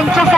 माझे पक्ष आणि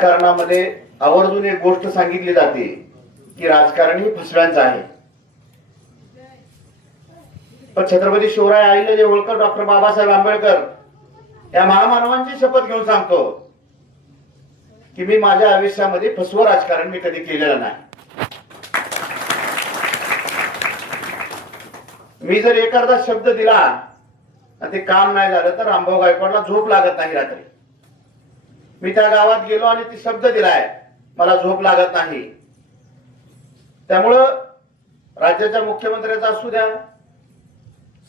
राजकारणामध्ये आवर्जून एक गोष्ट सांगितली जाते की राजकारण ही फसव्यांचं आहे. पण छत्रपती शिवराय आईले होळकर डॉक्टर बाबासाहेब आंबेडकर या महामानवांची शपथ घेऊन सांगतो की मी माझ्या आयुष्यामध्ये फसवं राजकारण मी कधी केलेलं नाही. मी जर एखादा शब्द दिला आणि ते काम नाही झालं तर रामभाऊ गायकवाडला झोप लागत नाही रात्री. मी त्या गावात गेलो आणि ती शब्द दिलाय. मला झोप लागत नाही. त्यामुळं राज्याच्या मुख्यमंत्र्याचा असू द्या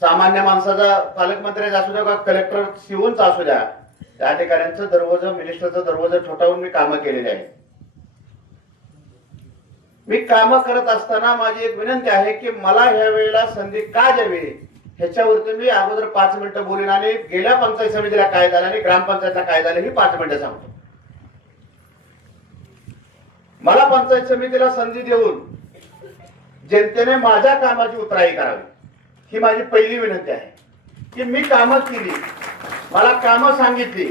सामान्य माणसाचा पालकमंत्र्याचा असू द्या का कलेक्टर शिवूनचा असू द्या त्या अधिकाऱ्यांचं दरवाजा मिनिस्टरचं दरवाजा ठोठावून मी कामं केलेली आहे मी कामं करत असताना माझी एक विनंती आहे की मला ह्या वेळेला संधी का द्यावी? ह्याच्यावरती मी अगोदर पाच मिनिटं बोलेन आणि गेल्या पंचायत समितीला काय झालं आणि ग्रामपंचायतला काय झालं ही पाच मिनिटं सांगतो. मला पंचायत समितीला संधी देऊन जनतेने माझ्या कामाची उतराई करावी ही माझी पहिली विनंती आहे. की मी कामं केली मला कामं सांगितली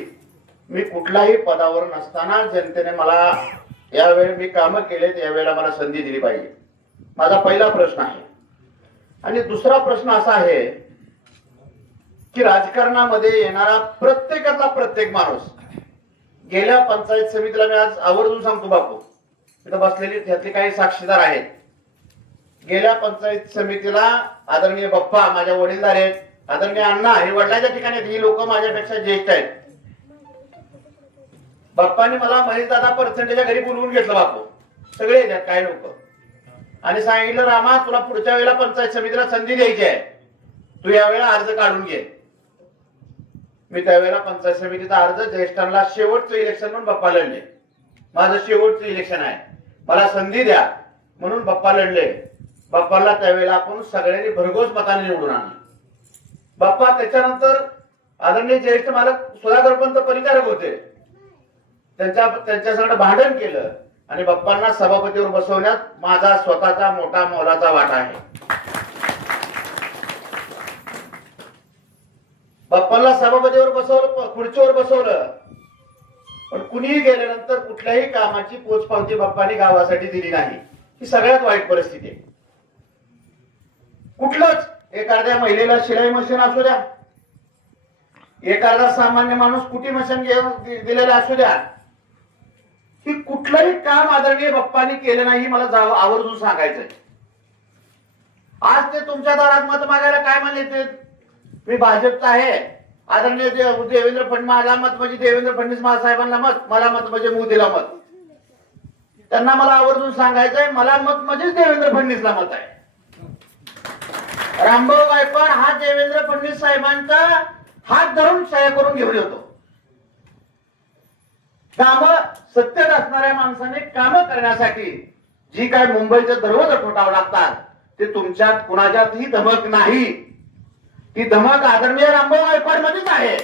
मी कुठल्याही पदावर नसताना जनतेने मला यावेळी मी कामं केलेत यावेळेला मला संधी दिली पाहिजे. माझा पहिला प्रश्न आहे. आणि दुसरा प्रश्न असा आहे की राजकारणामध्ये येणारा प्रत्येकाचा प्रत्येक माणूस गेल्या पंचायत समितीला मी आज आवर्जून सांगतो बापू. इथं बसलेले त्यातले काही साक्षीदार आहेत. गेल्या पंचायत समितीला आदरणीय बाप्पा माझ्या वडीलदार आहेत. आदरणीय अण्णा हे वडिलांच्या ठिकाणी आहेत. ही लोक माझ्यापेक्षा ज्येष्ठ आहेत. बाप्पाने मला महेश दादा पर्सेंटेजच्या घरी बोलवून घेतलं बापू. सगळे येतात काही लोक? आणि सांगितलं रामा तुला पुढच्या वेळेला पंचायत समितीला संधी द्यायची आहे. तू यावेळेला अर्ज काढून घे. मी त्यावेळेला पंचायत समितीचा अर्ज ज्येष्ठांना शेवटचं इलेक्शन म्हणून बप्पा लढले. माझं शेवटचं इलेक्शन आहे. मला संधी द्या म्हणून बाप्पा लढले. बाप्पाला त्यावेळेला आपण सगळ्यांनी भरघोस मताने निवडून आणलं. बाप्पा त्याच्यानंतर आदरणीय ज्येष्ठ मालक सुधाकर पंत परिचारक होते. त्यांच्या त्यांच्यासंगत भांडण केलं. आणि बाप्पांना सभापतीवर बसवण्यात माझा स्वतःचा मोठा मोलाचा वाटा आहे. बाप्पांना सभापतीवर बसवलं खुर्चीवर बसवलं. पण कुणीही गेल्यानंतर कुठल्याही कामाची पोचपावती बाप्पांनी गावासाठी दिली नाही. ही सगळ्यात वाईट परिस्थिती आहे. कुठलंच एखाद्या महिलेला शिलाई मशीन असू द्या. एखादा सामान्य माणूस कुटी मशीन दिलेला दिलेलं असू द्या. की कुठलंही काम आदरणीय बाप्पानी केलं नाही मला जावं आवर्जून सांगायचंय. आज ते तुमच्या दारात मत मागायला काय म्हणले ते? मी भाजपचा आहे. आदरणीय देवेंद्र फडणवीस मत म्हणजे देवेंद्र फडणवीस महासाहेबांना मत मला मत म्हणजे मोदीला मत. त्यांना मला आवर्जून सांगायचंय मला मत म्हणजेच देवेंद्र फडणवीसला मत आहे. रामभाऊ गायकवाड हा देवेंद्र फडणवीस साहेबांचा हात धरून सह्या करून घेऊन येतो. काम सत्यत असणाऱ्या माणसाने काम करण्यासाठी जी काय मुंबईचे दरवाजा ठोठावं लागतात ते तुमच्यात कुणाच्यात ही धमक नाही. ती धमक आदरणीय रामभाऊ गायकवाड मध्येच आहे.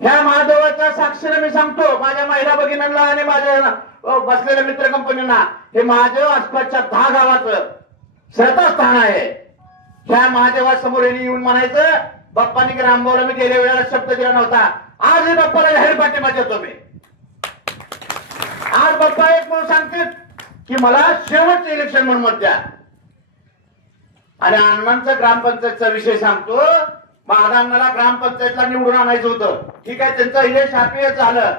ह्या महादेवाच्या साक्षीने मी सांगतो माझ्या महिला भगिनींना आणि माझ्या बसलेल्या मित्र कंपनींना हे महादेव आसपासच्या दहा गावाचं श्रद्धास्थान आहे. ह्या महादेवासमोर येऊन म्हणायचं बाप्पानी रामभाऊला मी गेल्या वेळेला शब्द दिला नव्हता. आज हे बाप्पाला जाहीर पाठिंबा देतो मी. आज बाप्पा एक म्हणून सांगतील की मला शेवटचं इलेक्शन म्हणून मत द्या आणि अण्णांचा ग्रामपंचायतचा विषय सांगतो. माझा अण्णाला ग्रामपंचायतला निवडून आणायचं होतं. ठीक आहे त्यांचं हे शापीय झालं.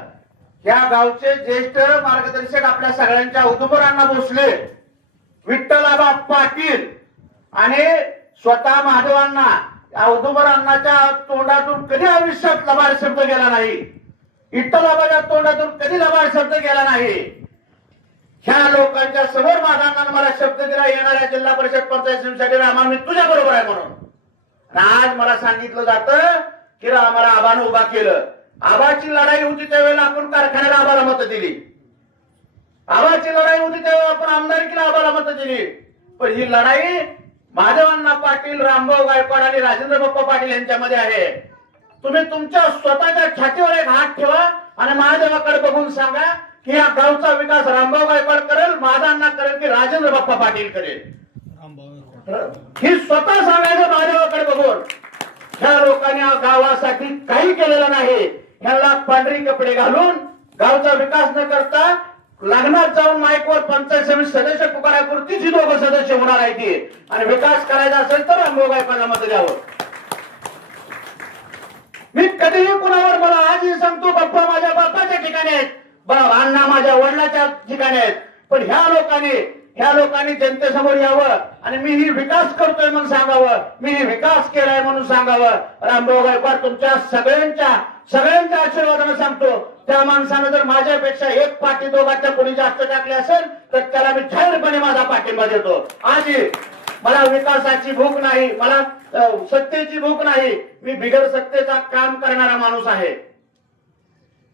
या गावचे ज्येष्ठ मार्गदर्शक आपल्या सगळ्यांच्या उदुबरांना बसले विठ्ठलाबा पाटील आणि स्वतः महादेवांना औदुंबर अण्णाच्या तोंडातून कधी आयुष्यात लबाड शब्द गेला नाही? विठ्ठलाबाच्या तोंडातून कधी लबाड शब्द गेला नाही? ह्या लोकांच्या समोर माझा मला शब्द दिला येणाऱ्या जिल्हा परिषद पंचायत समितीसाठी रामा मी तुझ्या बरोबर आहे म्हणून. आज मला सांगितलं जातं की आम्हाला आबानं उभा केलं. आबाची लढाई होती त्यावेळेला आपण कारखान्याला आबाला मतं दिली. आबाची लढाई होती त्यावेळेला आपण आमदारकीला आबाला मतं दिली. पण ही लढाई महादेवांना पाटील रामभाऊ गायकवाड आणि राजेंद्र बाप्पा पाटील यांच्यामध्ये आहे. तुम्ही तुमच्या स्वतःच्या छातीवर एक हात ठेवा आणि महादेवाकडे बघून सांगा की या गावचा विकास रामभाऊ गायकवाड करेल महादांना करेल की राजेंद्र बाप्पा पाटील करेल. ही स्वतः सांगायचं महादेवाकडे बघून. ह्या लोकांनी गावासाठी काही केलेलं नाही. ह्याला पांढरी कपडे घालून गावचा विकास न करता लग्नात जाऊन माईकवर पंचायत समिती सदस्य पुकारापुरतीच जी दोघं सदस्य होणार आहे ती. आणि विकास करायचा असेल तर रामभाऊ मत द्यावं. मी कधीही कुणावर मला आजही सांगतो बाप्पा माझ्या बापाच्या ठिकाणी आहेत. बरं अण्णा माझ्या वडिलाच्या ठिकाणी आहेत. पण ह्या लोकांनी ह्या लोकांनी जनतेसमोर यावं आणि मी ही विकास करतोय म्हणून सांगावं. मी ही विकास केलाय म्हणून सांगावं. रामभाऊ गायकवाड तुमच्या सगळ्यांच्या सगळ्यांच्या आशीर्वादाने सांगतो. त्या माणसानं जर माझ्यापेक्षा एक पाठी दोघांच्या कोणी जास्त टाकले असेल तर त्याला मी जाहीरपणे माझा पाठिंबा देतो. आजी मला विकासाची भूक नाही मला सत्तेची भूक नाही. मी बिगर सत्तेचा काम करणारा माणूस आहे.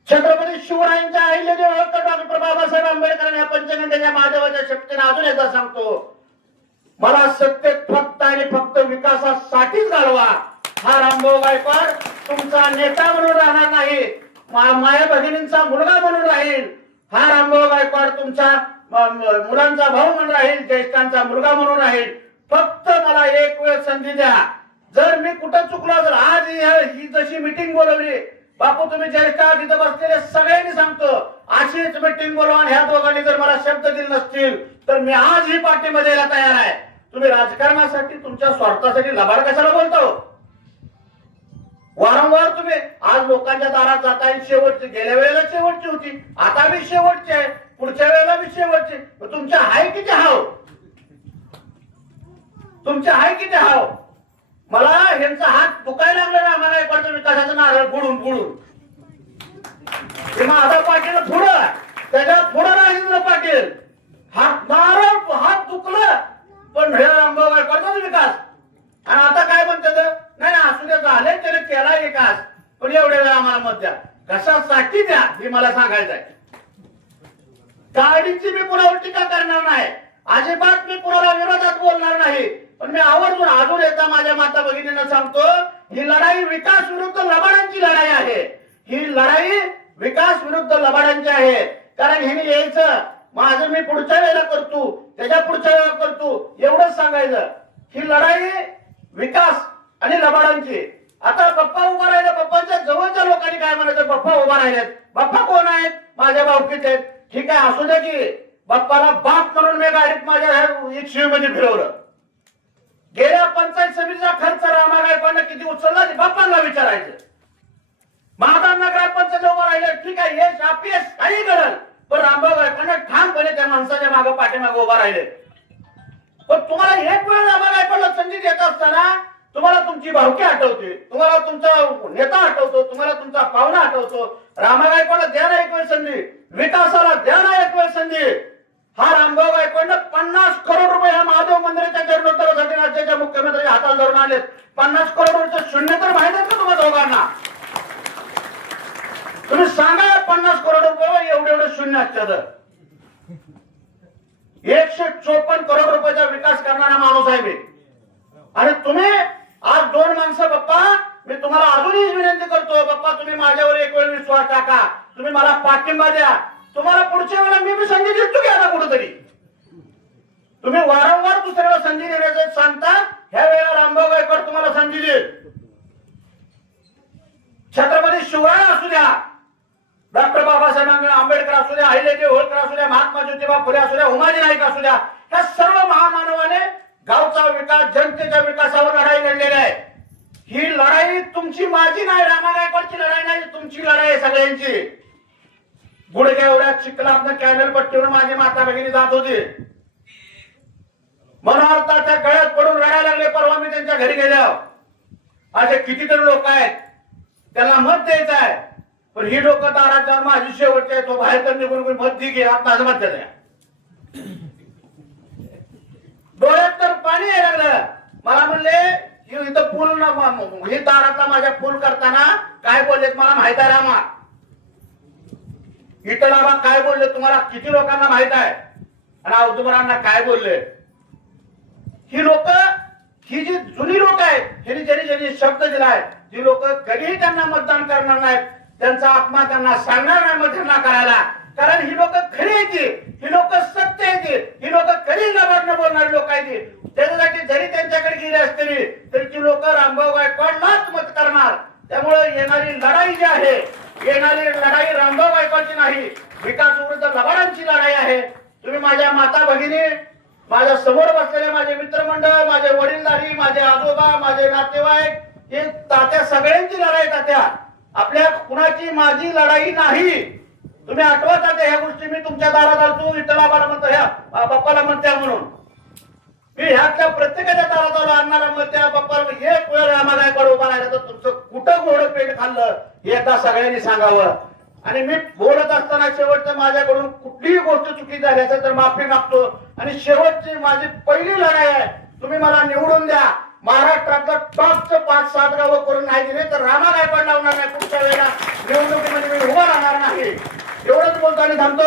छत्रपती शिवरायांच्या अहिल्यादेव होळकर डॉक्टर बाबासाहेब आंबेडकर या पंचगंगेच्या महादेवाच्या शक्तीने अजून एकदा सांगतो. मला सत्तेत फक्त आणि फक्त विकासासाठीच घालवा. हा रामभाऊ गायकवाड तुमचा नेता म्हणून राहणार नाही. माया भगिनींचा मुलगा म्हणून राहील. हा रामभाऊ गायकवाड तुमचा मुलांचा भाऊ म्हणून राहील ज्येष्ठांचा मुलगा म्हणून राहील. फक्त मला एक वेळ संधी द्या. जर मी कुठं चुकलो तर आज ही जशी मिटिंग बोलवली बापू तुम्ही ज्येष्ठा तिथं बसलेले सगळ्यांनी सांगतो अशीच मिटिंग बोलवा ह्या दोघांनी जर मला शब्द दिले नसतील तर मी आज ही पार्टीमध्ये यायला तयार आहे. तुम्ही राजकारणासाठी तुमच्या स्वार्थासाठी लबाड कशाला बोलतो? वारंवार तुम्ही आज लोकांच्या दारात जाताय शेवटची गेल्या वेळेला शेवटची होती आता बी शेवटची आहे पुढच्या वेळेला बी शेवटची तुमच्या हाय किती हाव? तुमच्या हाय किती हाव? मला ह्यांचा हात दुखायला लागला ना आम्हाला एक वाटतं विकासाचं नारळ बुडून बुडून. ते माझा पाटील पुढं त्याच्या पुढं राजेंद्र पाटील. हात नारळ हात दुखलं पण हे अंबाबाई करतो विकास. आणि आता काय म्हणतात नाही नाही असू दे झालंय त्याने केला विकास पण एवढे वेळा आम्हाला मत द्या. कशासाठी द्या हे मला सांगायचंय गाडीची मी कुणावर टीका करणार नाही. अजिबात मी कुणाला विरोधात बोलणार नाही. पण मी आवर्जून अजून एकदा माझ्या माता भगिनींना सांगतो ही लढाई विकास विरुद्ध लबाडांची लढाई आहे. ही लढाई विकास विरुद्ध लबाडांची आहे. कारण हिने यायचं माझं मी पुढच्या वेळेला करतो त्याच्या पुढच्या वेळेला करतो एवढंच सांगायचं. ही लढाई विकास आणि लबाडांचे. आता पप्पा उभा राहिले पप्पांच्या जवळच्या लोकांनी काय म्हणायचं? पप्पा उभा राहिलेत. बाप्पा कोण आहेत? माझ्या बावकीत आहेत. ठीक आहे असू द्या की. बाप्पाला बाप म्हणून मी गाडीत माझ्या एकशे मध्ये फिरवलं. गेल्या पंचायत समितीचा खर्च रामा गायकवाडनं किती उचलला बाप्पांना विचारायचं. महादार नगरपंचायत उभं राहिले. ठीक आहे यश अपयश काही घडल पण रामभाऊ गायकवाडनं ठामपणे त्या माणसाच्या मागे पाठीमागे उभा राहिले. पण तुम्हाला एक वेळ रामा गायकवाडला संधी देत असताना तुम्हाला तुमची भावकी आठवते तुम्हाला तुमचा नेता आठवतो तुम्हाला तुमचा पाहुणा आठवतो. रामा गायकवाडला द्या ना एक वेळ संधी? विकासाला द्या ना एक वेळ संधी? हा रामभाऊ गायकवाडनं पन्नास करोड रुपये ह्या महादेव मंदिराच्या जीर्णोत्तरासाठी राज्याच्या मुख्यमंत्री हाताला धरून आलेत पन्नास करोड रुपये शून्य तर माहीत आहेत का तुम्हाला दोघांना? तुम्ही सांगा पन्नास करोड रुपये एवढे एवढे शून्य असतात एकशे चोपन्न करोड रुपयाचा विकास करणारा माणूस आहे मी. आणि तुम्ही आज दोन माणसं बाप्पा मी तुम्हाला अजूनही विनंती करतो बाप्पा तुम्ही माझ्यावर एक वेळ विश्वास टाका. तुम्ही मला पाठिंबा द्या. तुम्हाला पुढच्या वेळेला मी बी संधी देतो की आता कुठेतरी? तुम्ही वारंवार दुसऱ्याला संधी देण्याचं सांगता ह्या वेळेला रामभाऊ गायकवाड तुम्हाला संधी देईल. छत्रपती शिवराय असू द्या. डॉक्टर बाबासाहेब आंबेडकर असू द्या अहिल्यादेवी होळकर असू द्या महात्मा ज्योतिबा फुले असू द्या उमाजी नाईक असू द्या ह्या सर्व महामानवाने गावचा विकास जनतेच्या विकासावर लढाई लढलेली आहे. ही लढाई तुमची माझी नाही रामा गायकवाडची लढाई नाही तुमची लढाई आहे सगळ्यांची. गुडघ्या एवढ्या चिखलातनं कॅनल पट्टीवर माझी माता भगिनी जात होती. मनोहरताच्या गळ्यात पडून रडायला लागले परवा मी त्यांच्या घरी गेल्या असे कितीतरी लोक आहेत त्याला मत द्यायचं आहे. पण ही लोक दारात जाऊन माझी शेवटची आहे तो बाहेर तर निघून मत दि घे आता माझं मत द्या डोळ्यात तर पाणी यायला लागलं. मला म्हणले इथं पूल हे ही दारातला माझ्या पूल करताना काय बोललेत मला माहीत आहे रामा? इथं बाबा काय बोलले तुम्हाला किती लोकांना माहीत आहे? आणि औदुबरांना काय बोलले? ही लोक ही जी जुनी लोक आहेत ह्यांनी ज्यांनी ज्यांनी शब्द दिलाय जी लोक कधीही त्यांना मतदान करणार नाहीत त्यांचा आत्मा त्यांना सांगणार नाही मग त्यांना करायला. कारण ही लोक खरी येते ही लोक सत्य येते ही लोक खरी लबाडणं बोलणारी लोक आहे त्याच्यासाठी जरी त्यांच्याकडे गेली असतील तरी ती लोक रामभाऊ गायकवाडलाच मत करणार. त्यामुळे येणारी लढाई जी आहे येणारी लढाई रामभाऊ गायकवाडची नाही. विकास विरुद्ध लबाडांची लढाई आहे. तुम्ही माझ्या माता भगिनी माझ्यासमोर बसलेले माझे मित्रमंडळ माझे वडीलधारी माझे आजोबा माझे नातेवाईक हे तात्या सगळ्यांची लढाई तात्या. आपल्या कुणाची माझी लढाई नाही. तुम्ही आठवता का ह्या गोष्टी? मी तुमच्या दारात आलतो विठ्ठलाबाला म्हणतो ह्या बाप्पाला म्हणत्या म्हणून. मी ह्यातल्या प्रत्येकाच्या दारात आलो आणणारा म्हणत्या बाप्पाला एक वेळ आम्हाला गायकवाड उभा राहिला तर तुमचं कुठं गोड पेट खाल्लं हे एकदा सगळ्यांनी सांगावं. आणि मी बोलत असताना शेवटचं माझ्याकडून कुठलीही गोष्ट चुकी झाली असेल तर माफी मागतो. आणि शेवटची माझी पहिली लढाई आहे. तुम्ही मला निवडून द्या. महाराष्ट्रातलं टॉपचं पाच सात गावं करून नाही दिले तर रामा गायकवाड लावणार नाही. एवढंच बोलतो आणि थांबतो